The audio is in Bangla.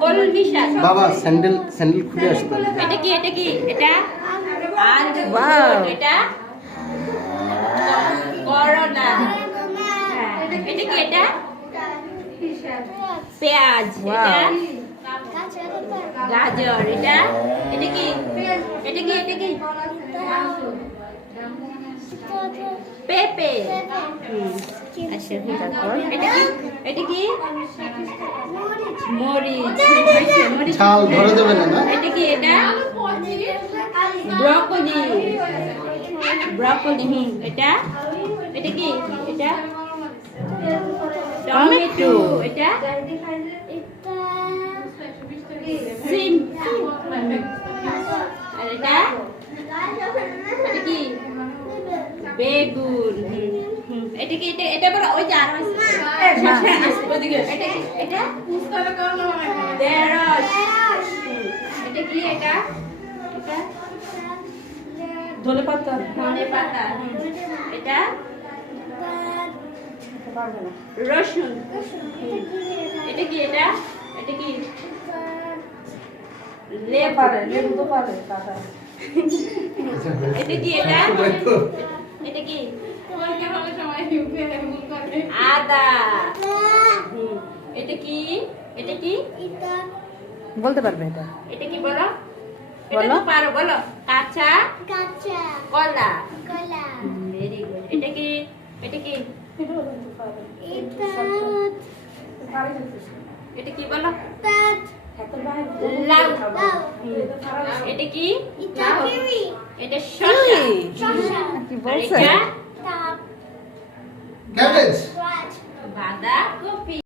কলমি শাক। বাবা স্যান্ডেল খুলে আসতো। এটা কি এটা কি এটা আলু। Wow. এটা করলা। হ্যাঁ, এটা কি এটা পেঁয়াজ। Wow. এটা গাজর। এটা এটা কি এটা কি এটা কি পেঁপে। আচ্ছা তারপর এটা কি এটা কি মরিচ। মরিচ ছাল ধরা যাবে না না? এটা কি এটা ব্রকলি। ব্রকলি। এটা এটা কি এটা টমেটো। এটা সিম। আর এটা এটা কি বেগুন। এটা কি এটা এটা বড় ওই যে আর এটা কি এটা ঢেঁড়স। এটা কি এটা এটা ধনে পাতা ধনে পাতা। এটা রসুন। এটা কি এটা এটা কি লেবু। পারে লেবু তো পারে কাটা এটা কি এটা এটা কি আদা। এটা কি এটা কি বলতে পারবে এটা এটা কি বলো এটা বলো। তো পারো বলো কাঁচা কাঁচা কলা। কলা ভেরি গুড। এটা কি এটা কি এটা কি বলো লাউ। এটা কি এটা শসা। কি আর বলছে এটা তাপ ক্যাবেজ।